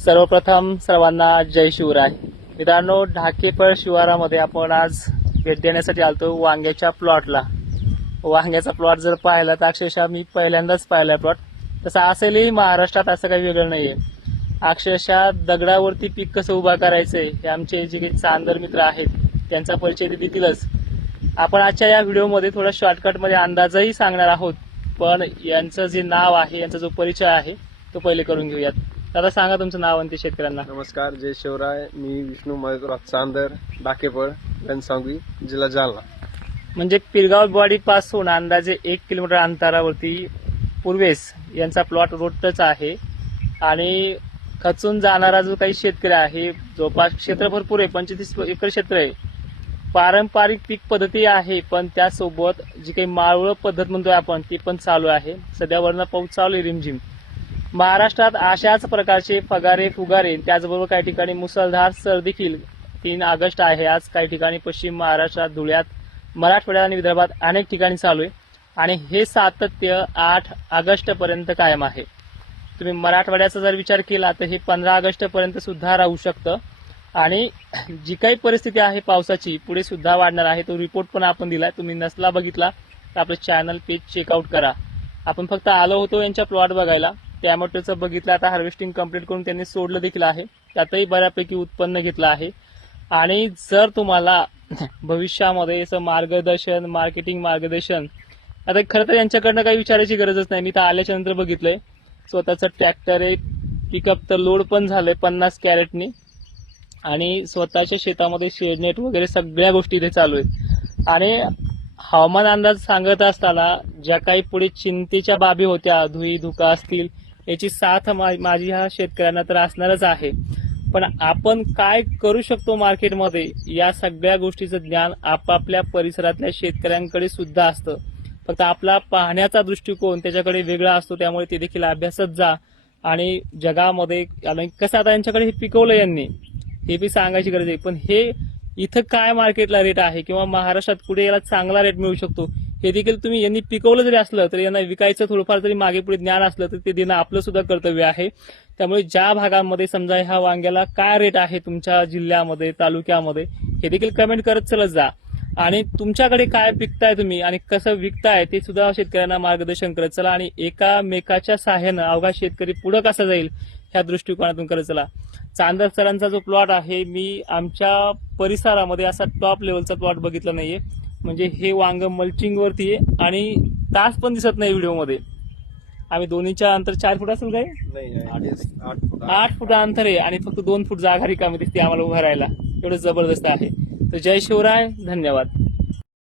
सर्वप्रथम सर्वांना जय शिवराय. मित्रांनो, ढाकेफळ शिवारामध्ये आपण आज भेट देण्यासाठी आलतो वांग्याच्या प्लॉटला. वांग्याचा प्लॉट जर पाहिला तर अक्षरशः मी पहिल्यांदाच पाहिला प्लॉट. तसं असेलही महाराष्ट्रात असं काही वेगळं नाहीये. अक्षरशः दगडावरती पीक कसं उभा करायचंय हे आमचे जे काही चांदर मित्र आहेत त्यांचा परिचय देतीलच. आपण आजच्या या व्हिडिओमध्ये थोडा शॉर्टकटमध्ये अंदाजही सांगणार आहोत, पण यांचं जे नाव आहे, यांचा जो परिचय आहे तो पहिले करून घेऊयात. दादा सांगा तुमचं नाव आणि ते शेतकऱ्यांना. नमस्कार, जय शिवराय. मी विष्णू महेश्वर चांदर, ढाकेफळ, रणसांगवी, जिल्हा जालना. म्हणजे पिरगाव बॉडी पासून अंदाजे 1 किलोमीटर अंतरावरती पूर्वेस यांचा प्लॉट रोडच आहे. आणि खचून जाणारा जो काही शेतकरी आहे, जवळपास क्षेत्र भरपूर आहे, 25 एकर क्षेत्र आहे. पारंपरिक पीक पद्धती आहे, पण त्यासोबत जी काही माळवळ पद्धत म्हणतोय आपण ती पण चालू आहे. सध्या वरनं पाऊस चालू आहे रिमझिम. महाराष्ट्रात अशाच प्रकारचे फगारे फुगारे, त्याचबरोबर काही ठिकाणी मुसळधार सर देखील 3 ऑगस्ट आहे आज. काही ठिकाणी पश्चिम महाराष्ट्रात, धुळ्यात, मराठवाड्यात आणि विदर्भात अनेक ठिकाणी चालू आहे. आणि हे सातत्य 8 ऑगस्ट पर्यंत कायम आहे. तुम्ही मराठवाड्याचा जर विचार केला तर हे 15 ऑगस्ट पर्यंत सुद्धा राहू शकतं. आणि जी काही परिस्थिती आहे पावसाची पुढे सुद्धा वाढणार आहे. तो रिपोर्ट पण आपण दिलाय. तुम्ही नसला बघितला तर आपलं चॅनल पेज चेकआउट करा. आपण फक्त आलो होतो यांच्या प्लॉट बघायला. टॅमॅटोचं बघितलं, आता हार्वेस्टिंग कंप्लीट करून त्यांनी सोडलं देखील आहे. त्यातही बऱ्यापैकी उत्पन्न घेतलं आहे. आणि जर तुम्हाला भविष्यामध्ये असं मार्गदर्शन, मार्केटिंग मार्गदर्शन, आता खरं तर यांच्याकडनं काही विचारायची गरजच नाही. मी तर आल्याच्या नंतर बघितलंय. स्वतःचं ट्रॅक्टर आहे, पिकअप तर लोड पण झालंय 50 कॅरेटनी. आणि स्वतःच्या शेतामध्ये शेडनेट वगैरे सगळ्या गोष्टी इथे चालू आहेत. आणि हवामान अंदाज सांगत असताना ज्या काही पुढे चिंतेच्या बाबी होत्या, धुई धुका असतील, याची साथ माझी ह्या शेतकऱ्यांना तर असणारच आहे. पण आपण काय करू शकतो मार्केटमध्ये, या सगळ्या गोष्टीचं ज्ञान आपापल्या परिसरातल्या शेतकऱ्यांकडे सुद्धा असतं. फक्त आपला पाहण्याचा दृष्टिकोन त्याच्याकडे वेगळा असतो. त्यामुळे ते देखील अभ्यासत जा. आणि जगामध्ये कसं आता यांच्याकडे हे पिकवलं यांनी, हे बी सांगायची गरज आहे. पण हे इथं काय मार्केटला रेट आहे किंवा महाराष्ट्रात कुठे याला चांगला रेट मिळू शकतो हे देखील तुम्ही यांनी पिकवलं जरी असलं तरी यांना विकायचं थोडंफार जरी मागे पुढे ज्ञान असलं तर ते देणं आपलं सुद्धा कर्तव्य आहे. त्यामुळे ज्या भागामध्ये समजा ह्या वांग्याला काय रेट आहे तुमच्या जिल्ह्यामध्ये, तालुक्यामध्ये, हे देखील कमेंट करत चलत जा. आणि तुमच्याकडे काय पिकताय तुम्ही आणि कसं विकताय ते सुद्धा शेतकऱ्यांना मार्गदर्शन करत चला. आणि एकामेकाच्या सहाय्यानं अवघा शेतकरी पुढे कसा जाईल ह्या दृष्टिकोनातून करत चला. चांदर सरांचा जो प्लॉट आहे, मी आमच्या परिसरामध्ये असा टॉप लेवलचा प्लॉट बघितला नाहीये. म्हणजे हे वांग मल्चिंग वरती आहे आणि तास पण दिसत नाही व्हिडिओमध्ये. आम्ही दोन्हीच्या अंतर 4 फूट असेल काय, नाही, 8 फूट अंतर आहे आणि फक्त 2 फूट जागा रिकामी दिसते आम्हाला उभं राहायला. एवढं जबरदस्त आहे. तर जय शिवराय, धन्यवाद.